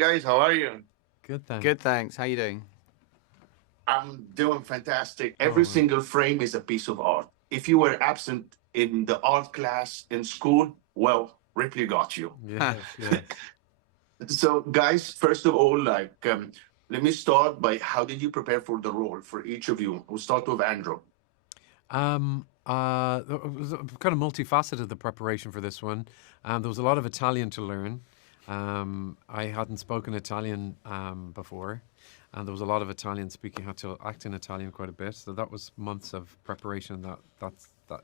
guys, how are you? Good thing. Good, thanks. How you doing? I'm doing fantastic. Every Oh, single frame is a piece of art. If you were absent in the art class in school, well, Ripley got you. yes, yes. So, guys, first of all, let me start by how did you prepare for the role for each of you? We'll start with Andrew. It was kind of multifaceted, the preparation for this one. There was a lot of Italian to learn. I hadn't spoken Italian before, and there was a lot of Italian speaking. Had to act in Italian quite a bit, so that was months of preparation.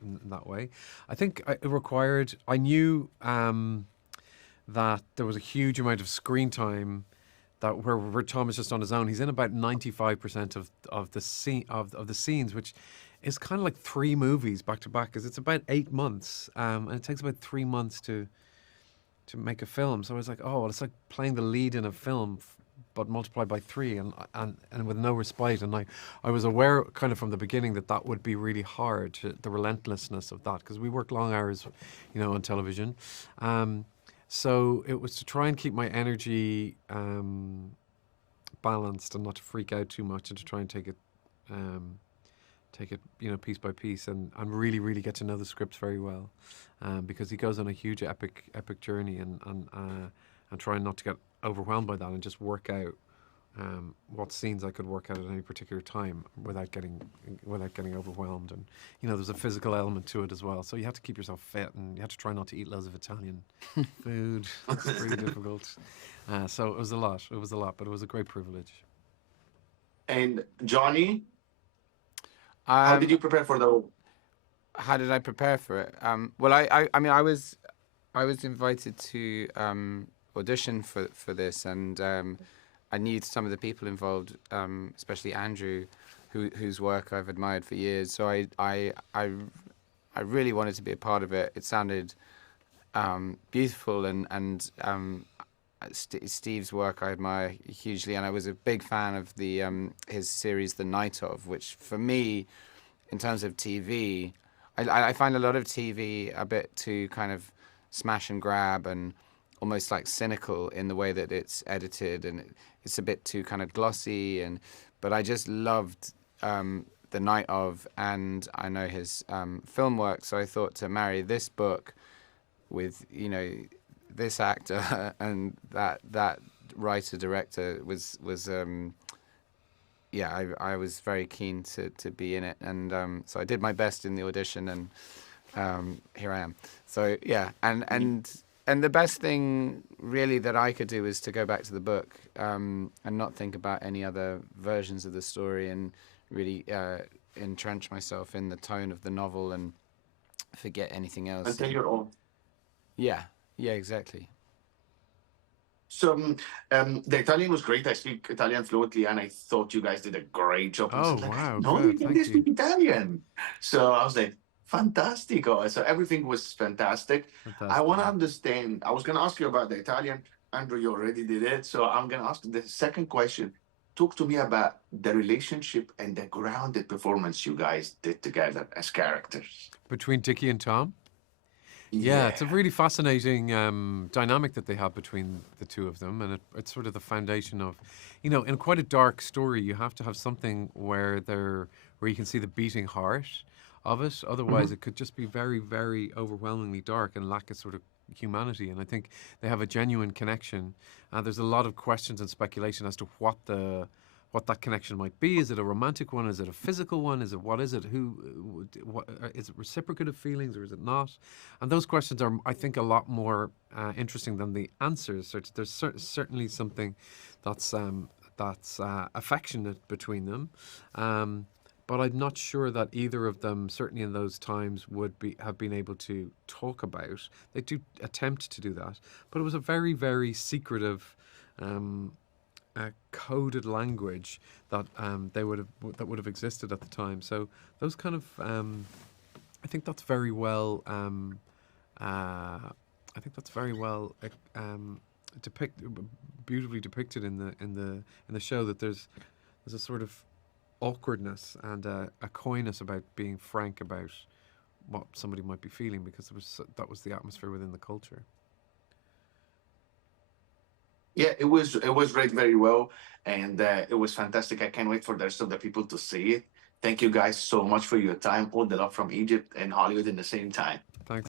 In that way. I think it required. I knew that there was a huge amount of screen time that where Tom is just on his own. He's in about 95% of the scene of the scenes, which is kind of like three movies back to back, because it's about 8 months, and it takes about 3 months to make a film. So I was like, oh, well, it's like playing the lead in a film, but multiplied by three, and with no respite. And I was aware kind of from the beginning that that would be really hard, the relentlessness of that, because we work long hours, on television. So it was to try and keep my energy balanced and not to freak out too much, and to try and take it, piece by piece, and really, really get to know the script very well, because he goes on a huge epic journey, and trying not to get overwhelmed by that, and just work out what scenes I could work out at any particular time without getting overwhelmed. And there's a physical element to it as well, so you have to keep yourself fit, and you have to try not to eat loads of Italian food. It's really difficult. So it was a lot. It was a lot, but it was a great privilege. And Johnny, how did Um, you prepare for the role? how did I prepare for it? Well, I mean, I was invited to audition for this, and I knew some of the people involved, especially Andrew, whose work I've admired for years. So I really wanted to be a part of it. It sounded beautiful, and Steve's work I admire hugely, and I was a big fan of the his series The Night Of, which for me, in terms of TV, I find a lot of TV a bit too kind of smash and grab and almost like cynical in the way that it's edited, and it's a bit too kind of glossy. But I just loved The Night Of, and I know his film work, so I thought to marry this book with this actor and that writer director was yeah, I was very keen to be in it, and so I did my best in the audition, and here I am. So yeah, and the best thing really that I could do is to go back to the book, and not think about any other versions of the story, and really entrench myself in the tone of the novel and forget anything else. Until And your own. yeah, yeah, exactly. So the Italian was great. I speak Italian fluently, and I thought you guys did a great job. And I Oh said, like, I wow, know you good, can thank you. speak Italian. So I was like, fantastico. So everything was fantastic. I Fantastic. want to understand. I was going to ask you about the Italian. Andrew, you already did it. So I'm going to ask the second question. Talk to me about the relationship and the grounded performance you guys did together as characters. Between Dickie and Tom. Yeah, it's a Yeah. really fascinating dynamic that they have between the two of them, and it's sort of the foundation of, in quite a dark story, you have to have something where you can see the beating heart of it. Otherwise, it could just be very, very overwhelmingly dark and lack a sort of humanity. And I think they have a genuine connection. There's a lot of questions and speculation as to what that connection might be. Is it a romantic one? Is it a physical one? Is it what is it? What is it? Reciprocative feelings or is it not? And those questions are, I think, a lot more interesting than the answers. So there's certainly something that's affectionate between them. But I'm not sure that either of them, certainly in those times, have been able to talk about. They do attempt to do that, but it was a very, very secretive, coded language that would have existed at the time. So those kind of, I think that's very well. I think that's very well depict beautifully depicted in the show. That there's a sort of awkwardness and a coyness about being frank about what somebody might be feeling, because that was the atmosphere within the culture. Yeah, it was read very well, and it was fantastic. I can't wait for the rest of the people to see it. Thank you guys so much for your time. All the love from Egypt and Hollywood in the same time.